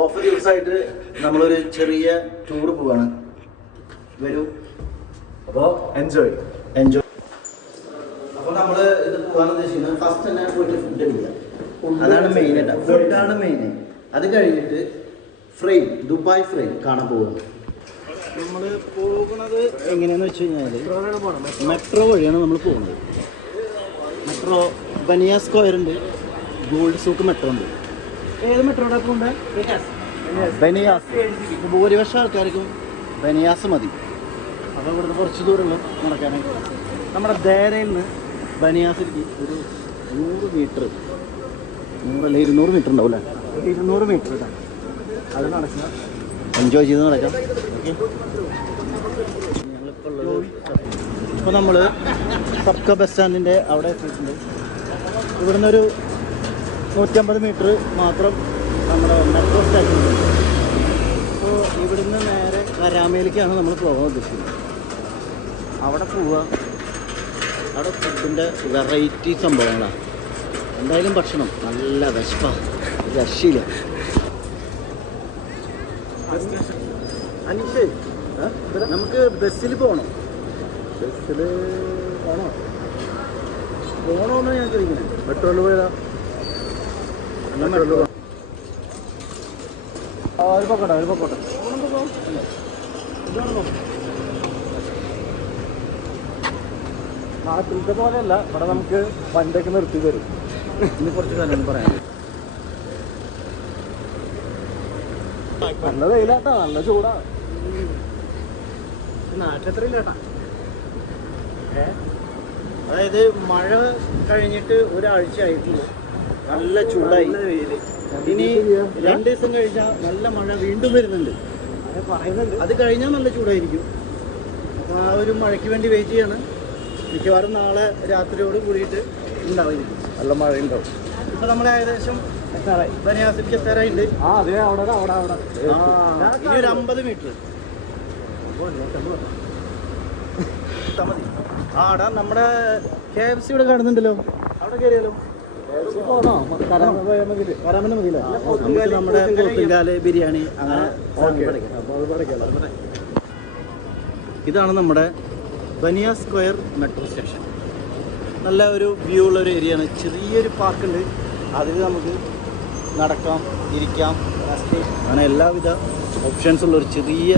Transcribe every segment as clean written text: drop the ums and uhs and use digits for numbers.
Of ദിവസമായിട്ട് നമ്മളൊരു ചെറിയ ടൂർ പോവാണ്. വരൂ. അപ്പോൾ എൻജോയ്. അപ്പോൾ നമ്മൾ ഇത് പോകാൻ ഉദ്ദേശിക്കുന്നത് ഫസ്റ്റ് തന്നെ പോയിട്ട് ഫുഡ് കഴിക്കുക. അതാണ് മെയിനായിട്ട്. ഫുഡാണ് മെയിൻ. അത് കഴിഞ്ഞിട്ട് ഫ്രെയിം, ദുബായ് ഫ്രെയിം കാണാൻ പോകുന്നത്. നമ്മൾ പോകുന്നത് എങ്ങനെയാണെന്ന് വെച്ച് കഴിഞ്ഞാൽ മെട്രോ വഴിയാണ് നമ്മൾ പോകുന്നത്. മെട്രോ ബനിയ സ്ക്വയർ ഉണ്ട്, ഗോൾഡ് സൂക്ക് മെട്രോ ഉണ്ട്. ഏത് മെട്രോയുടെ പോകുന്നത്? ബനിയാസ്. ഭൂരിപക്ഷം ആൾക്കാർക്കും ബനിയാസ് മതി. അപ്പോൾ ഇവിടുന്ന് കുറച്ച് ദൂരമുള്ള നടക്കാനായിട്ട് നമ്മുടെ ദേരയിൽ നിന്ന് ബനിയാസിലേക്ക് ഒരു 100 മീറ്റർ, 200 മീറ്റർ ഉണ്ടാവും അല്ലേ? 200 മീറ്റർ ഇട്ടാണ് അത് നടക്കുക. എൻജോയ് ചെയ്ത് നടക്കാം. ഓക്കെ. ഞങ്ങളിപ്പോൾ ഉള്ളത് ഇപ്പോൾ നമ്മൾ സബ്ക ബസ് സ്റ്റാൻഡിൻ്റെ അവിടെ എത്തിയിട്ടുണ്ട്. ഇവിടുന്ന് ഒരു 150 മീറ്റർ മാത്രം നമ്മുടെ മെട്രോ സ്റ്റേഷൻ ഉണ്ട്. അപ്പോൾ ഇവിടുന്ന് നേരെ കരാമയിലേക്കാണ് നമ്മൾ പോകാൻ ഉദ്ദേശിക്കുന്നത്. അവിടെ പോവുക. അവിടെ ഫുഡിൻ്റെ വെറൈറ്റി സംഭവങ്ങളാണ്. എന്തായാലും ഭക്ഷണം നല്ല വിശപ്പാണ്, രക്ഷയില്ല. അനീഷേ, നമുക്ക് ബസ്സിൽ പോകണം. ബസ്സിൽ പോകണമെന്നാണ് ഞാൻ ചോദിക്കുന്നത്. മെട്രോയിൽ പോയതാ? മെട്രോയിൽ ഒരു പൊക്കോട്ടെ. നാട്ടിലത്തെ പോലെയല്ല, ഇവിടെ നമുക്ക് വണ്ടിയൊക്കെ നിർത്തി തരും. ഇനി കുറച്ച് കാര്യങ്ങൾ പറയാം. നല്ല വെയിലാട്ടാ, നല്ല ചൂടാ. നാട്ടിലെത്ര ഇല്ലാട്ടാ. അതായത് മഴ കഴിഞ്ഞിട്ട് ഒരാഴ്ച ആയിട്ടുള്ളൂ. നല്ല ചൂടായി. ഇനി 2 ദിവസം കഴിഞ്ഞാൽ നല്ല മഴ വീണ്ടും വരുന്നുണ്ട്. അത് കഴിഞ്ഞാൽ നല്ല ചൂടായിരിക്കും. അപ്പോൾ ആ ഒരു മഴയ്ക്ക് വേണ്ടി വെയിറ്റ് ചെയ്യാണ്. മിക്കവാറും നാളെ രാത്രിയോട് കൂടിയിട്ട് ഉണ്ടാവുമായിരിക്കും. നല്ല മഴ ഉണ്ടാവും. ഇപ്പം നമ്മൾ ഏകദേശം ബനിയാസിലേക്ക് എത്താറായിട്ടുണ്ട്. ഇനി ഒരു 50 മീറ്റർ മതി. ആടാ, നമ്മുടെ KFC ഇവിടെ കാണുന്നുണ്ടല്ലോ. അവിടെ കയറിയാലോ? വരാമെന്ന് മതിയില്ല. നമുക്ക് നമ്മുടെ പോത്തുംകാല് ബിരിയാണി അങ്ങനെ. ഇതാണ് നമ്മുടെ ബനിയ സ്ക്വയർ മെട്രോ സ്റ്റേഷൻ. നല്ല ഒരു വ്യൂ ഉള്ളൊരു ഏരിയയാണ്. ചെറിയൊരു പാർക്കുണ്ട്. അതിൽ നമുക്ക് നടക്കാം, ഇരിക്കാം, അങ്ങനെ എല്ലാവിധ ഓപ്ഷൻസ് ഉള്ളൊരു ചെറിയ.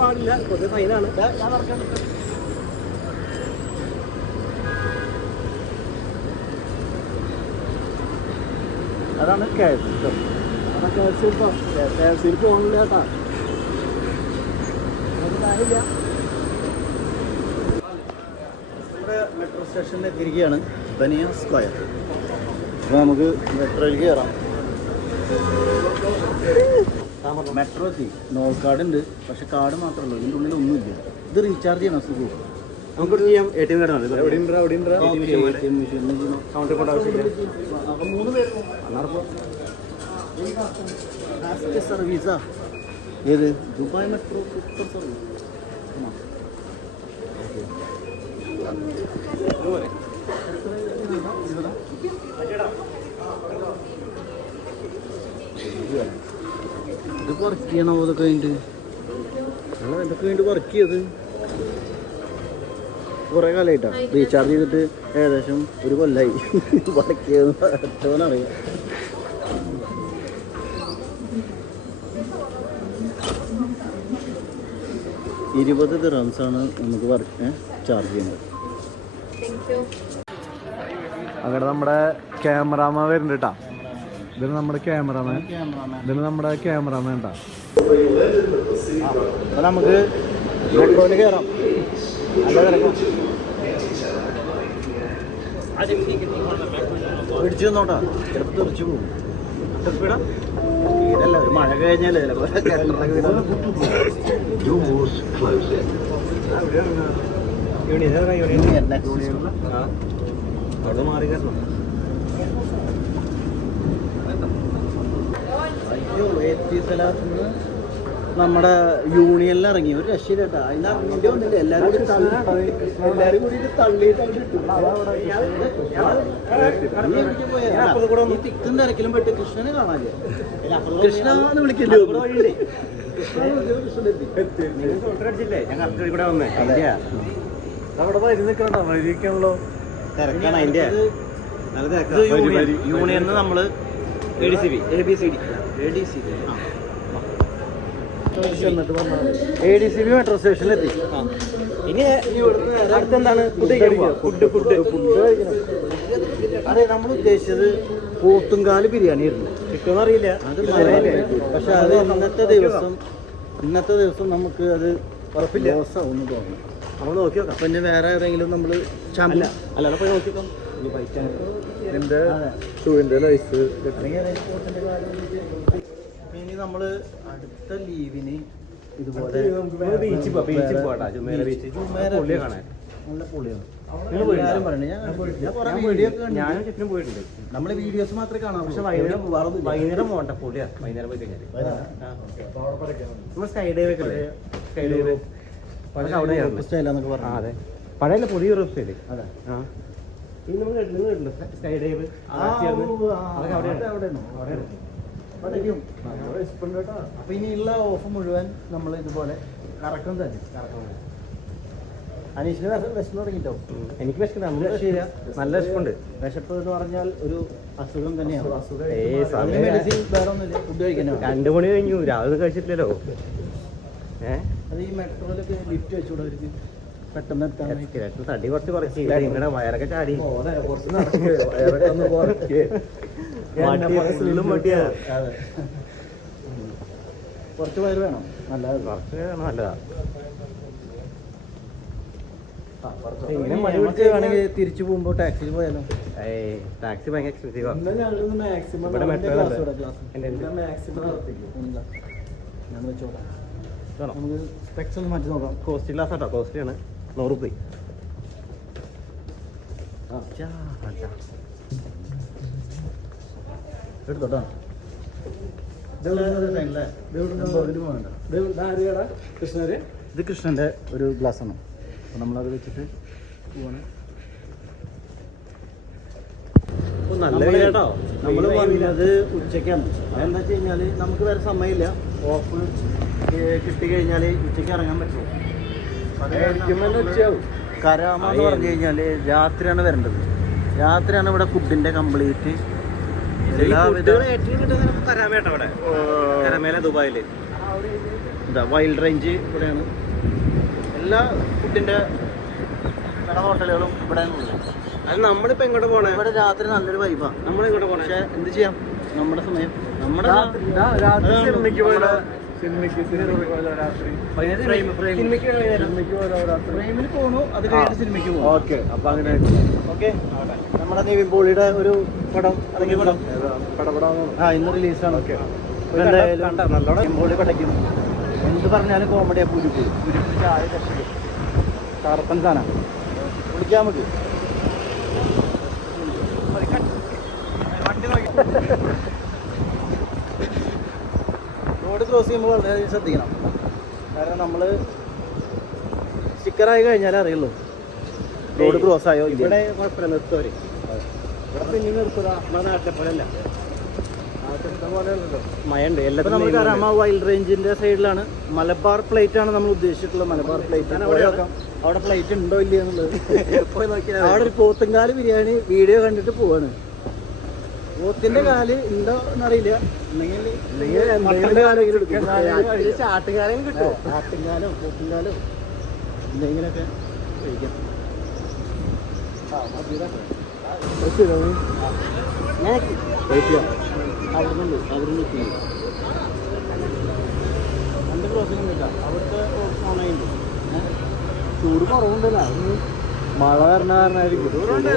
പാടില്ല, പൊതുവെ ഫൈനാണ്. അതാണ് KFC. KFC പോകണില്ല കേട്ടാ. നമ്മുടെ മെട്രോ സ്റ്റേഷനിൽ എത്തിയിരിക്കുകയാണ്, ബനിയ സ്ക്വയർ. അപ്പോൾ നമുക്ക് മെട്രോയിൽ കയറാം. മെട്രോ എത്തി. നോൾ കാർഡ് ഉണ്ട്, പക്ഷെ കാർഡ് മാത്രമേ ഉള്ളൂ. ഇതിൻ്റെ ഉള്ളിൽ ഒന്നുമില്ല. ഇത് റീചാർജ് ചെയ്യണം. സുഖം നമുക്ക് ചെയ്യാം. ATM കാർഡ് മതി. അപ്പം 3 പേര് സർവീസാ. ഏത്? Dubai metro super service. ഇത് വർക്ക് ചെയ്യണോ? ഇതൊക്കെ കഴിഞ്ഞിട്ട് എന്തൊക്കെ കഴിഞ്ഞിട്ട് വർക്ക് ചെയ്ത് കുറേ കാലമായിട്ടാണ്. റീചാർജ് ചെയ്തിട്ട് ഏകദേശം 1 കൊല്ലമായി. വർക്ക് ചെയ്തെന്നറിയാം. $20 നമുക്ക് ചാർജ് ചെയ്യുന്നത്. അങ്ങനെ നമ്മുടെ ക്യാമറാമാൻ വരുന്നുണ്ട് കേട്ടാ. ഇതിന് നമ്മുടെ ക്യാമറാമാൻ കേട്ടാ. അപ്പോൾ നമുക്ക് മെട്രോയിൽ കയറാം. നല്ല തിരക്കാം. പിടിച്ചു തന്നോട്ടാ, ചിലപ്പോൾ തെറിച്ചു പോകും. വീടല്ല, ഒരു മഴ കഴിഞ്ഞാലേ ചിലപ്പോൾ അവിടെ മാറി കയറണം. അയ്യോ, സ്ഥലത്തുനിന്ന് നമ്മുടെ യൂണിയനിൽ ഇറങ്ങി ഒരു രക്ഷയില്ല കേട്ടോ. അതിന് ഇറങ്ങിയിട്ട് ഒന്നുമില്ല, എല്ലാവരും കൂടി തള്ളിയിട്ട് അവിടെ ഇട്ടു. ഈ തിക്കും തിരക്കിലും പെട്ട് കൃഷ്ണനെ കാണാനില്ല. കൃഷ്ണ എന്ന് വിളിക്കില്ലേ? തിരക്കാണ് അതിന്റെ യൂണിയനിൽ നമ്മള് ADCB മെട്രോ സ്റ്റേഷനിലെത്തി. ഇനി അടുത്തെന്താണ്? ഫുഡ്. അതെ, നമ്മൾ ഉദ്ദേശിച്ചത് പോത്തുംകാല് ബിരിയാണി ആയിരുന്നു. കിട്ടുമെന്ന് അറിയില്ല, അത് പക്ഷെ അത് ഇന്നത്തെ ദിവസം നമുക്ക് അത് ഉറപ്പില്ല. ഒന്ന് തോന്നുന്നു. നമ്മൾ നോക്കി നോക്കാം. അപ്പം ഇനി വേറെ ഏതെങ്കിലും നമ്മൾ അല്ലാതെ പോയി നോക്കി നോക്കാം. ഇനി നമ്മള് അടുത്ത ലീവിന് ഇതുപോലെ നല്ല പൊളിയാണ്. ഞാനും ചുറ്റിനും പോയിട്ടുണ്ട്. നമ്മള് വീഡിയോസ് മാത്രമേ കാണാം, പക്ഷെ വൈകുന്നേരം പോകണ്ട. പൊളിയാ വൈകുന്നേരം പോയി കഴിഞ്ഞാൽ. നമ്മൾ സ്കൈ ഡൈവ് ഒക്കെ അല്ലേ? സ്കൈ ഡൈവ് സ്റ്റൈലാന്നൊക്കെ പറഞ്ഞു. അതെ, പഴയ പുതിയ സ്റ്റൈല്. അതെ, സ്കൈ ഡൈവ് അപ്പൊ ഇനിയുള്ള ഓഫ് മുഴുവൻ നമ്മൾ ഇതുപോലെ കറക്കം തന്നെ. അനീഷിന് വിശന്ന് തുടങ്ങിട്ടോ? എനിക്ക് വിശക്കുന്നത് നല്ല വിശപ്പുണ്ട്. വിശപ്പ് എന്ന് പറഞ്ഞാൽ ഒരു അസുഖം തന്നെയാണ്. മെഡിസിൻ വേറെ ഒന്നുമില്ല, ഫുഡ് കഴിക്കാനോ. 2 മണി കഴിഞ്ഞു, രാവിലെ കഴിച്ചിട്ടില്ലല്ലോ. അത് ഈ മെട്രോയിലൊക്കെ ലിഫ്റ്റ് വെച്ചൂടെ അവർക്ക് പെട്ടെന്ന് തടി കുറച്ച് കുറച്ച് നിങ്ങളുടെ വയറൊക്കെ ചാടി കുറച്ച് വയറ് വേണം. നല്ലതാ. ഇങ്ങനെ മഴ പിടിച്ച് വേണമെങ്കിൽ തിരിച്ചു പോകുമ്പോ ടാക്സിയിൽ പോയാലോ? ടാക്സി ഭയങ്കര എക്സ്പെൻസീവാ. നമുക്ക് സ്പെക്സ് ഒന്ന് മാറ്റി നോക്കാം. കോസ്റ്റ് ക്ലാസ് ആട്ടോ, കോസ്റ്റ്ലി ആണ്. 100 രൂപ. എടുത്തോട്ടോ. ഇത് കൃഷ്ണന്റെ ഒരു ഗ്ലാസ് ആണ്. അപ്പൊ നമ്മളത് വെച്ചിട്ട് പോവാണ്. നമ്മൾ വന്നത് ഉച്ചക്കാണ്. അതെന്താ വെച്ച് കഴിഞ്ഞാല് നമുക്ക് വേറെ സമയമില്ല. ഓഫ് കിട്ടിക്കഴിഞ്ഞാൽ ഉച്ചയ്ക്ക് ഇറങ്ങാൻ പറ്റുമോ? കരാമ എന്ന് പറഞ്ഞു കഴിഞ്ഞാൽ രാത്രിയാണ് വരേണ്ടത്. രാത്രിയാണ് ഇവിടെ ഫുഡിന്റെ കംപ്ലീറ്റ് ദുബായില്. എന്താ വൈൽഡ് റേഞ്ച് ഇവിടെയാണ്. എല്ലാ ഫുഡിന്റെ പല ഹോട്ടലുകളും ഇവിടെയാണ് ഉള്ളത്. അത് നമ്മളിപ്പോ എങ്ങോട്ട് പോകണേ? ഇവിടെ രാത്രി നല്ലൊരു വൈബാ. നമ്മളിങ്ങോട്ട് പോകണേ, പക്ഷെ എന്ത് ചെയ്യാം, നമ്മുടെ സമയം. നമ്മുടെ ഫ്രെയിമിൽ പോകണു, അത് കഴിഞ്ഞിട്ട് സിനിമയ്ക്ക് പോകും. ഓക്കെ, അപ്പൊ അങ്ങനെ. ഓക്കെ, നമ്മുടെ നിവിൻ പോളിയുടെ ഒരു പടം ഇറങ്ങിയ പടം ഇന്ന് റിലീസാണ്. നല്ലോണം പോളി പടയ്ക്കും. എന്ത് പറഞ്ഞാലും കോമഡിയാ. പുരുപ്പ് ചായ കഷ്ടം കറുപ്പൻ സാധനം വിളിക്കാൻ നമുക്ക്. റോഡ് ക്രോസ് ചെയ്യുമ്പോൾ വളരെ ശ്രദ്ധിക്കണം. കാരണം നമ്മൾ സ്റ്റിക്കറായി കഴിഞ്ഞാലേ അറിയുള്ളൂ റോഡ് ക്രോസ് ആയോ. ഇവിടെ കുഴപ്പമില്ല, നിർത്തുവരെ. ഇവിടെ പിന്നെ നിർത്തുക. നമ്മുടെ നാട്ടിലെ പോലെ അല്ല, മഴയുണ്ട്. എല്ലാത്തിനും നമ്മൾ കരാമ വൈൽഡ് റേഞ്ചിന്റെ സൈഡിലാണ്. മലബാർ പ്ലേറ്റ് ആണ് നമ്മൾ ഉദ്ദേശിച്ചിട്ടുള്ളത്. മലബാർ പ്ലേറ്റ് അവിടെ പ്ലേറ്റ് ഉണ്ടോ ഇല്ല എന്നുള്ളത്. അവിടെ ഒരു പോത്തുംകാല് ബിരിയാണി വീഡിയോ കണ്ടിട്ട് പോവാണ്. പോത്തിന്റെ കാല് ഉണ്ടോ എന്നറിയില്ല. മട്ടന്റെ കാലെങ്കിലും എടുക്കും. ആട്ടുകാലും കിട്ടുമോ? ആട്ടുംകാലോ പോത്തുംകാലോ എന്തെങ്കിലുമൊക്കെ കഴിക്കാം. അവിടുന്ന് രണ്ട് ക്രോസിംഗ് ഇല്ല. അവിടുത്തെ ഓണായിട്ടുണ്ട്. ചൂട് കുറവുണ്ടല്ലോ. മഴ കാരണമായിരിക്കും. നല്ല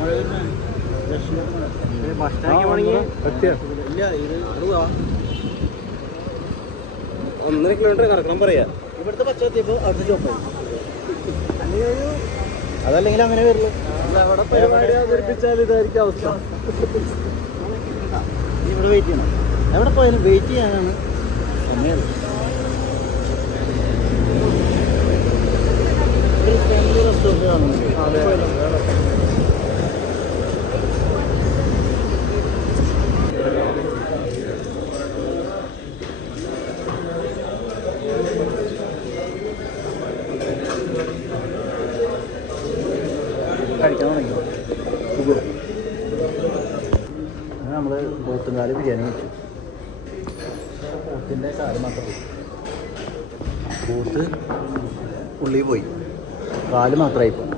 മഴ വരുന്നതാണ്. ഇല്ല, ഇത് 1.5 കിലോമീറ്റർ കറക്കണം പറയാ. ഇവിടുത്തെ പച്ച എത്തിയപ്പോൾ അവിടുത്തെ ചോപ്പായി. അതല്ലെങ്കിൽ അങ്ങനെ വരില്ല. അവിടെ പരിപാടി അവതരിപ്പിച്ചാൽ ഇതായിരിക്കും അവസ്ഥ. ഇവിടെ വെയിറ്റ് ചെയ്യണം. എവിടെ പോയാലും വെയിറ്റ് ചെയ്യാനാണ് സമയം ഫാമിലി റെസ്റ്റോറൻറ്റ് കാണുന്നുണ്ട്. കഴിക്കാൻ തുടങ്ങി നമ്മൾ പോത്തുംകാല് ബിരിയാണി വെച്ചു. പോത്തിൻ്റെ കാല് മാത്രം പോയി, പോത്ത് ഉള്ളി പോയി, കാല് മാത്രമായി പോയി.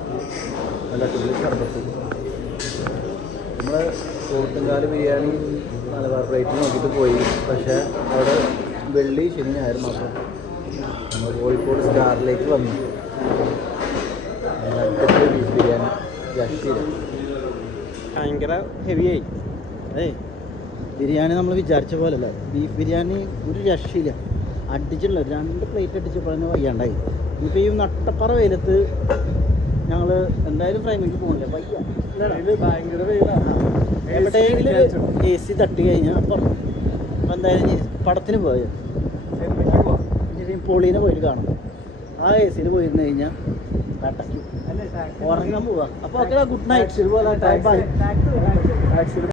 നല്ല തുള്ളി ശർബത്ത്. നമ്മൾ പോത്തുംകാല് ബിരിയാണി മലബാർ പ്ലേറ്റ് നോക്കിയിട്ട് പോയി. പക്ഷേ അവിടെ വെള്ളി ശനി ഞായർ മാത്രം. നമ്മൾ കോഴിക്കോട് സ്റ്റാറിലേക്ക് വന്നു. ബീഫ് ബിരിയാണി രക്ഷയില്ല, ഭയങ്കര ഹെവിയായി. ബിരിയാണി നമ്മൾ വിചാരിച്ച പോലല്ല. ബീഫ് ബിരിയാണി ഒരു രക്ഷയില്ല, അടിച്ചിട്ടുള്ള 2 പ്ലേറ്റ് അടിച്ചപ്പോഴാണ് വയ്യാണ്ടായി. ഇപ്പോൾ ഈ നട്ടപ്പറ വെയിലത്ത് ഞങ്ങൾ എന്തായാലും ഫ്രൈമിലേക്ക് പോകണില്ല, വയ്യ. ഭയങ്കര വെയിലാണ്. എവിടെയെങ്കിലും AC തട്ടി കഴിഞ്ഞാൽ അപ്പം എന്തായാലും പടത്തിന് പോയി പൊളീനെ പോയിട്ട് കാണും. ആ AC പോയിരുന്നു കഴിഞ്ഞാൽ തട്ടയ്ക്കും, ഉറങ്ങാൻ പോവാ. അപ്പോൾ ഓക്കെ, ഗുഡ് നൈറ്റ്.